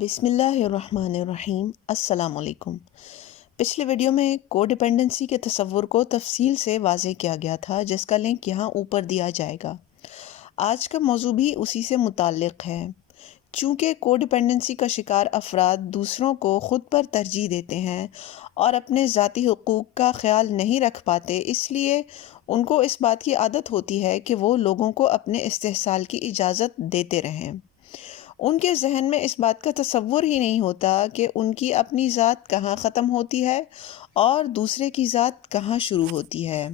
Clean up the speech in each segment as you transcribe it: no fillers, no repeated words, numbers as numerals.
بسم اللہ الرحمن الرحیم۔ السلام علیکم۔ پچھلے ویڈیو میں کو ڈیپینڈنسی کے تصور کو تفصیل سے واضح کیا گیا تھا، جس کا لنک یہاں اوپر دیا جائے گا۔ آج کا موضوع بھی اسی سے متعلق ہے۔ چونکہ کو ڈیپینڈنسی کا شکار افراد دوسروں کو خود پر ترجیح دیتے ہیں اور اپنے ذاتی حقوق کا خیال نہیں رکھ پاتے، اس لیے ان کو اس بات کی عادت ہوتی ہے کہ وہ لوگوں کو اپنے استحصال کی اجازت دیتے رہیں۔ ان کے ذہن میں اس بات کا تصور ہی نہیں ہوتا کہ ان کی اپنی ذات کہاں ختم ہوتی ہے اور دوسرے کی ذات کہاں شروع ہوتی ہے۔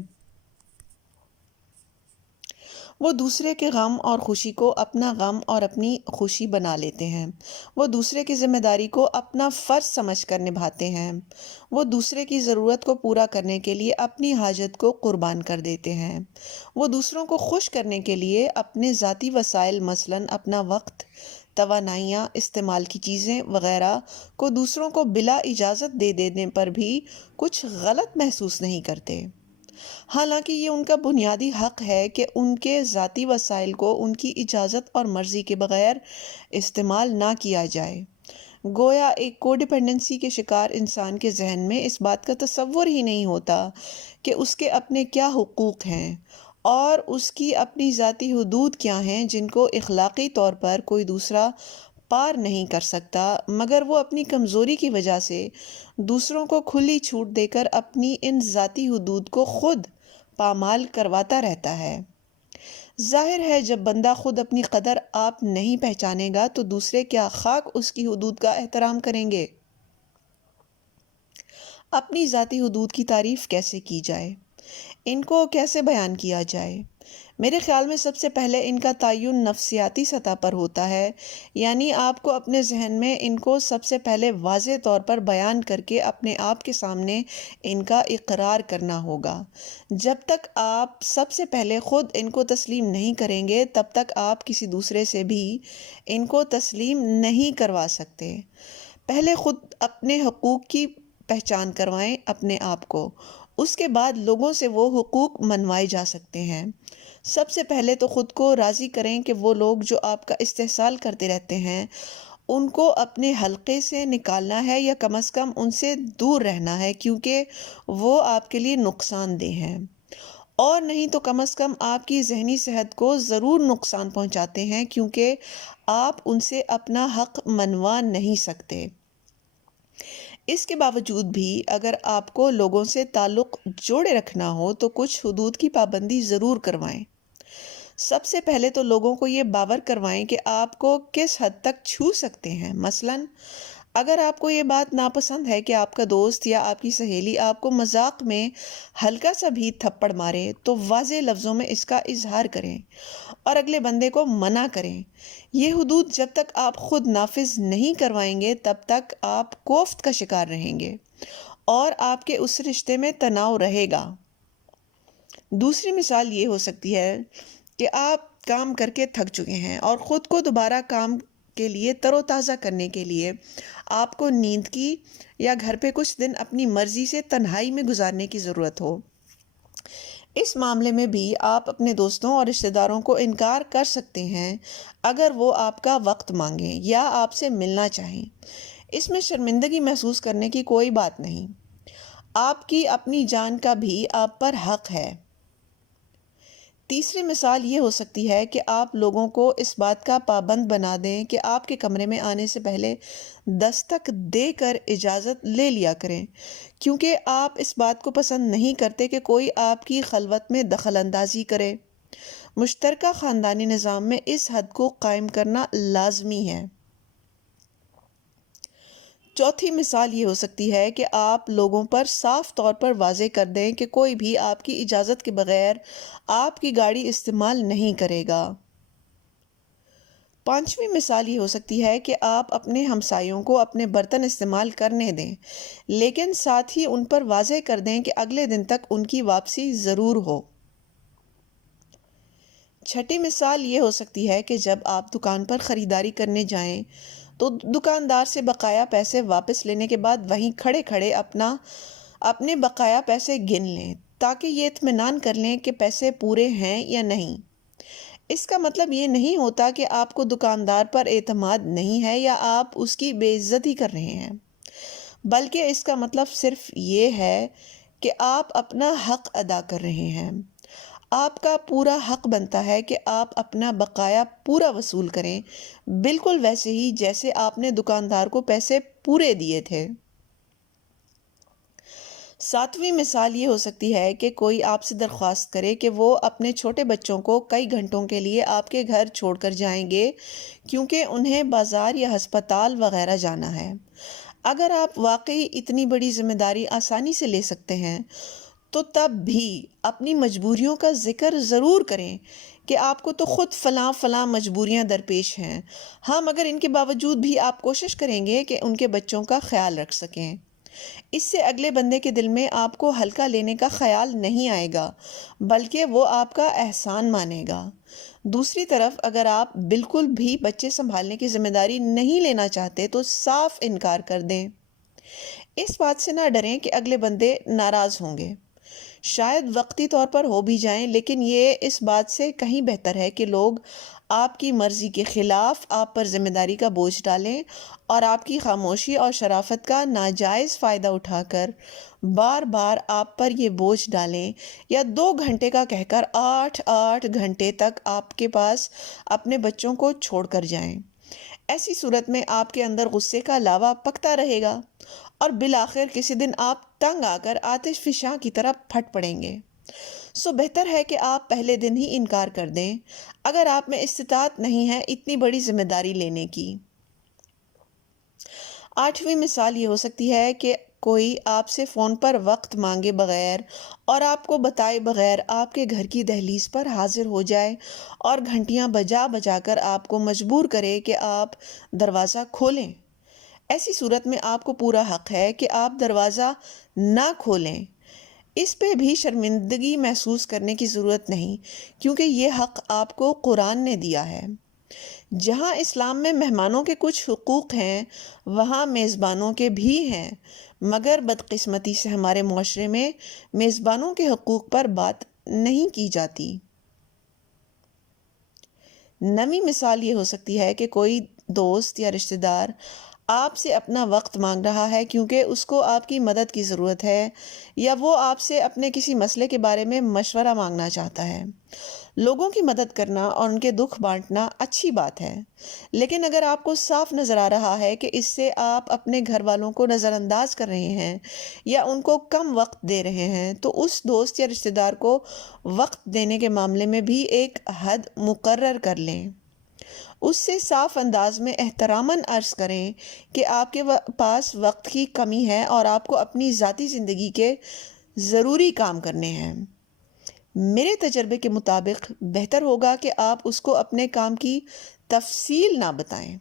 وہ دوسرے کے غم اور خوشی کو اپنا غم اور اپنی خوشی بنا لیتے ہیں۔ وہ دوسرے کی ذمہ داری کو اپنا فرض سمجھ کر نبھاتے ہیں۔ وہ دوسرے کی ضرورت کو پورا کرنے کے لیے اپنی حاجت کو قربان کر دیتے ہیں۔ وہ دوسروں کو خوش کرنے کے لیے اپنے ذاتی وسائل، مثلاً اپنا وقت، توانائیاں، استعمال کی چیزیں وغیرہ کو دوسروں کو بلا اجازت دے دینے پر بھی کچھ غلط محسوس نہیں کرتے، حالانکہ یہ ان کا بنیادی حق ہے کہ ان کے ذاتی وسائل کو ان کی اجازت اور مرضی کے بغیر استعمال نہ کیا جائے۔ گویا ایک کو ڈیپینڈنسی کے شکار انسان کے ذہن میں اس بات کا تصور ہی نہیں ہوتا کہ اس کے اپنے کیا حقوق ہیں اور اس کی اپنی ذاتی حدود کیا ہیں، جن کو اخلاقی طور پر کوئی دوسرا پار نہیں کر سکتا، مگر وہ اپنی کمزوری کی وجہ سے دوسروں کو کھلی چھوٹ دے کر اپنی ان ذاتی حدود کو خود پامال کرواتا رہتا ہے۔ ظاہر ہے جب بندہ خود اپنی قدر آپ نہیں پہچانے گا تو دوسرے کیا خاک اس کی حدود کا احترام کریں گے۔ اپنی ذاتی حدود کی تعریف کیسے کی جائے، ان کو کیسے بیان کیا جائے؟ میرے خیال میں سب سے پہلے ان کا تعین نفسیاتی سطح پر ہوتا ہے، یعنی آپ کو اپنے ذہن میں ان کو سب سے پہلے واضح طور پر بیان کر کے اپنے آپ کے سامنے ان کا اقرار کرنا ہوگا۔ جب تک آپ سب سے پہلے خود ان کو تسلیم نہیں کریں گے، تب تک آپ کسی دوسرے سے بھی ان کو تسلیم نہیں کروا سکتے۔ پہلے خود اپنے حقوق کی پہچان کروائیں اپنے آپ کو، اس کے بعد لوگوں سے وہ حقوق منوائے جا سکتے ہیں۔ سب سے پہلے تو خود کو راضی کریں کہ وہ لوگ جو آپ کا استحصال کرتے رہتے ہیں ان کو اپنے حلقے سے نکالنا ہے، یا کم از کم ان سے دور رہنا ہے، کیونکہ وہ آپ کے لیے نقصان دہ ہیں، اور نہیں تو کم از کم آپ کی ذہنی صحت کو ضرور نقصان پہنچاتے ہیں، کیونکہ آپ ان سے اپنا حق منوا نہیں سکتے۔ اس کے باوجود بھی اگر آپ کو لوگوں سے تعلق جوڑے رکھنا ہو تو کچھ حدود کی پابندی ضرور کروائیں۔ سب سے پہلے تو لوگوں کو یہ باور کروائیں کہ آپ کو کس حد تک چھو سکتے ہیں۔ مثلاً اگر آپ کو یہ بات ناپسند ہے کہ آپ کا دوست یا آپ کی سہیلی آپ کو مذاق میں ہلکا سا بھی تھپڑ مارے، تو واضح لفظوں میں اس کا اظہار کریں اور اگلے بندے کو منع کریں۔ یہ حدود جب تک آپ خود نافذ نہیں کروائیں گے، تب تک آپ کوفت کا شکار رہیں گے اور آپ کے اس رشتے میں تناؤ رہے گا۔ دوسری مثال یہ ہو سکتی ہے کہ آپ کام کر کے تھک چکے ہیں اور خود کو دوبارہ کام کے لیے تر و تازہ کرنے کے لیے آپ کو نیند کی یا گھر پہ کچھ دن اپنی مرضی سے تنہائی میں گزارنے کی ضرورت ہو۔ اس معاملے میں بھی آپ اپنے دوستوں اور رشتہ داروں کو انکار کر سکتے ہیں اگر وہ آپ کا وقت مانگیں یا آپ سے ملنا چاہیں۔ اس میں شرمندگی محسوس کرنے کی کوئی بات نہیں۔ آپ کی اپنی جان کا بھی آپ پر حق ہے۔ تیسری مثال یہ ہو سکتی ہے کہ آپ لوگوں کو اس بات کا پابند بنا دیں کہ آپ کے کمرے میں آنے سے پہلے دستک دے کر اجازت لے لیا کریں، کیونکہ آپ اس بات کو پسند نہیں کرتے کہ کوئی آپ کی خلوت میں دخل اندازی کرے۔ مشترکہ خاندانی نظام میں اس حد کو قائم کرنا لازمی ہے۔ چوتھی مثال یہ ہو سکتی ہے کہ آپ لوگوں پر صاف طور پر واضح کر دیں کہ کوئی بھی آپ کی اجازت کے بغیر آپ کی گاڑی استعمال نہیں کرے گا۔ پانچویں مثال یہ ہو سکتی ہے کہ آپ اپنے ہمسایوں کو اپنے برتن استعمال کرنے دیں، لیکن ساتھ ہی ان پر واضح کر دیں کہ اگلے دن تک ان کی واپسی ضرور ہو۔ چھٹی مثال یہ ہو سکتی ہے کہ جب آپ دکان پر خریداری کرنے جائیں تو دکاندار سے بقایا پیسے واپس لینے کے بعد وہیں کھڑے کھڑے اپنے بقایا پیسے گن لیں، تاکہ یہ اطمینان کر لیں کہ پیسے پورے ہیں یا نہیں۔ اس کا مطلب یہ نہیں ہوتا کہ آپ کو دکاندار پر اعتماد نہیں ہے یا آپ اس کی بے عزتی کر رہے ہیں، بلکہ اس کا مطلب صرف یہ ہے کہ آپ اپنا حق ادا کر رہے ہیں۔ آپ کا پورا حق بنتا ہے کہ آپ اپنا بقایا پورا وصول کریں، بالکل ویسے ہی جیسے آپ نے دکاندار کو پیسے پورے دیے تھے۔ ساتویں مثال یہ ہو سکتی ہے کہ کوئی آپ سے درخواست کرے کہ وہ اپنے چھوٹے بچوں کو کئی گھنٹوں کے لیے آپ کے گھر چھوڑ کر جائیں گے کیونکہ انہیں بازار یا ہسپتال وغیرہ جانا ہے۔ اگر آپ واقعی اتنی بڑی ذمہ داری آسانی سے لے سکتے ہیں تو تب بھی اپنی مجبوریوں کا ذکر ضرور کریں کہ آپ کو تو خود فلاں فلاں مجبوریاں درپیش ہیں، ہاں مگر ان کے باوجود بھی آپ کوشش کریں گے کہ ان کے بچوں کا خیال رکھ سکیں۔ اس سے اگلے بندے کے دل میں آپ کو ہلکا لینے کا خیال نہیں آئے گا، بلکہ وہ آپ کا احسان مانے گا۔ دوسری طرف اگر آپ بالکل بھی بچے سنبھالنے کی ذمہ داری نہیں لینا چاہتے تو صاف انکار کر دیں۔ اس بات سے نہ ڈریں کہ اگلے بندے ناراض ہوں گے، شاید وقتی طور پر ہو بھی جائیں، لیکن یہ اس بات سے کہیں بہتر ہے کہ لوگ آپ کی مرضی کے خلاف آپ پر ذمہ داری کا بوجھ ڈالیں اور آپ کی خاموشی اور شرافت کا ناجائز فائدہ اٹھا کر بار بار آپ پر یہ بوجھ ڈالیں، یا 2 گھنٹے کا کہہ کر 8 گھنٹے تک آپ کے پاس اپنے بچوں کو چھوڑ کر جائیں۔ ایسی صورت میں آپ کے اندر غصے کا لاوا پکتا رہے گا اور بالآخر کسی دن آپ تنگ آ کر آتش فشاں کی طرح پھٹ پڑیں گے۔ بہتر ہے کہ آپ پہلے دن ہی انکار کر دیں اگر آپ میں استطاعت نہیں ہے اتنی بڑی ذمہ داری لینے کی۔ 8ویں مثال یہ ہو سکتی ہے کہ کوئی آپ سے فون پر وقت مانگے بغیر اور آپ کو بتائے بغیر آپ کے گھر کی دہلیز پر حاضر ہو جائے اور گھنٹیاں بجا بجا کر آپ کو مجبور کرے کہ آپ دروازہ کھولیں۔ ایسی صورت میں آپ کو پورا حق ہے کہ آپ دروازہ نہ کھولیں۔ اس پہ بھی شرمندگی محسوس کرنے کی ضرورت نہیں، کیونکہ یہ حق آپ کو قرآن نے دیا ہے۔ جہاں اسلام میں مہمانوں کے کچھ حقوق ہیں، وہاں میزبانوں کے بھی ہیں، مگر بدقسمتی سے ہمارے معاشرے میں میزبانوں کے حقوق پر بات نہیں کی جاتی۔ 9ویں مثال یہ ہو سکتی ہے کہ کوئی دوست یا رشتہ دار آپ سے اپنا وقت مانگ رہا ہے کیونکہ اس کو آپ کی مدد کی ضرورت ہے، یا وہ آپ سے اپنے کسی مسئلے کے بارے میں مشورہ مانگنا چاہتا ہے۔ لوگوں کی مدد کرنا اور ان کے دکھ بانٹنا اچھی بات ہے، لیکن اگر آپ کو صاف نظر آ رہا ہے کہ اس سے آپ اپنے گھر والوں کو نظر انداز کر رہے ہیں یا ان کو کم وقت دے رہے ہیں، تو اس دوست یا رشتہ دار کو وقت دینے کے معاملے میں بھی ایک حد مقرر کر لیں۔ اس سے صاف انداز میں احتراماً عرض کریں کہ آپ کے پاس وقت کی کمی ہے اور آپ کو اپنی ذاتی زندگی کے ضروری کام کرنے ہیں۔ میرے تجربے کے مطابق بہتر ہوگا کہ آپ اس کو اپنے کام کی تفصیل نہ بتائیں،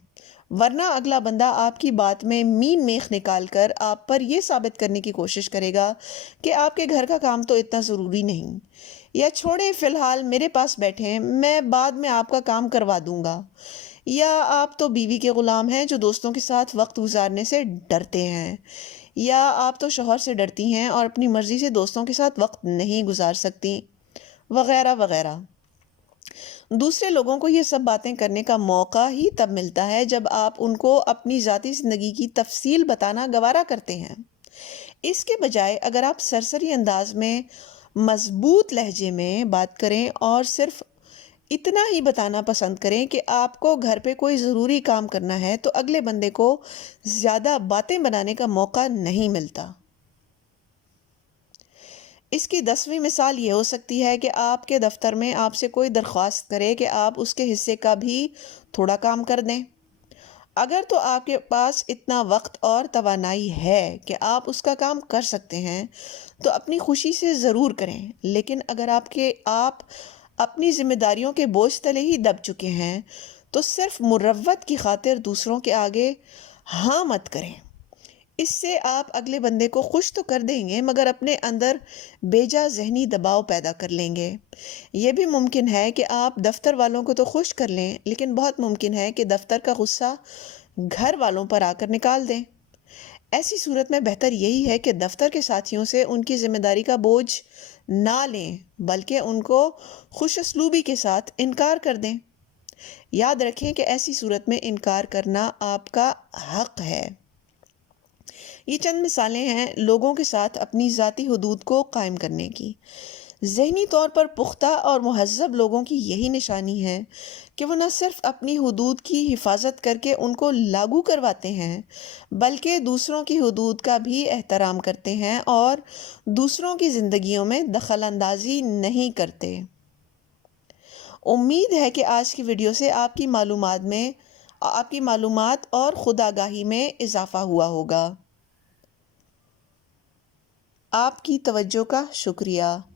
ورنہ اگلا بندہ آپ کی بات میں مین میخ نکال کر آپ پر یہ ثابت کرنے کی کوشش کرے گا کہ آپ کے گھر کا کام تو اتنا ضروری نہیں، یا چھوڑیں فی الحال میرے پاس بیٹھیں، میں بعد میں آپ کا کام کروا دوں گا، یا آپ تو بیوی کے غلام ہیں جو دوستوں کے ساتھ وقت گزارنے سے ڈرتے ہیں، یا آپ تو شوہر سے ڈرتی ہیں اور اپنی مرضی سے دوستوں کے ساتھ وقت نہیں گزار سکتی، وغیرہ وغیرہ۔ دوسرے لوگوں کو یہ سب باتیں کرنے کا موقع ہی تب ملتا ہے جب آپ ان کو اپنی ذاتی زندگی کی تفصیل بتانا گوارا کرتے ہیں۔ اس کے بجائے اگر آپ سرسری انداز میں مضبوط لہجے میں بات کریں اور صرف اتنا ہی بتانا پسند کریں کہ آپ کو گھر پہ کوئی ضروری کام کرنا ہے، تو اگلے بندے کو زیادہ باتیں بنانے کا موقع نہیں ملتا۔ اس کی 10ویں مثال یہ ہو سکتی ہے کہ آپ کے دفتر میں آپ سے کوئی درخواست کرے کہ آپ اس کے حصے کا بھی تھوڑا کام کر دیں۔ اگر تو آپ کے پاس اتنا وقت اور توانائی ہے کہ آپ اس کا کام کر سکتے ہیں تو اپنی خوشی سے ضرور کریں، لیکن اگر آپ اپنی ذمہ داریوں کے بوجھ تلے ہی دب چکے ہیں تو صرف مروت کی خاطر دوسروں کے آگے ہاں مت کریں۔ اس سے آپ اگلے بندے کو خوش تو کر دیں گے مگر اپنے اندر بیجا ذہنی دباؤ پیدا کر لیں گے۔ یہ بھی ممکن ہے کہ آپ دفتر والوں کو تو خوش کر لیں، لیکن بہت ممکن ہے کہ دفتر کا غصہ گھر والوں پر آ کر نکال دیں۔ ایسی صورت میں بہتر یہی ہے کہ دفتر کے ساتھیوں سے ان کی ذمہ داری کا بوجھ نہ لیں بلکہ ان کو خوش اسلوبی کے ساتھ انکار کر دیں۔ یاد رکھیں کہ ایسی صورت میں انکار کرنا آپ کا حق ہے۔ یہ چند مثالیں ہیں لوگوں کے ساتھ اپنی ذاتی حدود کو قائم کرنے کی۔ ذہنی طور پر پختہ اور مہذب لوگوں کی یہی نشانی ہے کہ وہ نہ صرف اپنی حدود کی حفاظت کر کے ان کو لاگو کرواتے ہیں بلکہ دوسروں کی حدود کا بھی احترام کرتے ہیں اور دوسروں کی زندگیوں میں دخل اندازی نہیں کرتے۔ امید ہے کہ آج کی ویڈیو سے آپ کی معلومات اور خود آگاہی میں اضافہ ہوا ہوگا۔ آپ کی توجہ کا شکریہ۔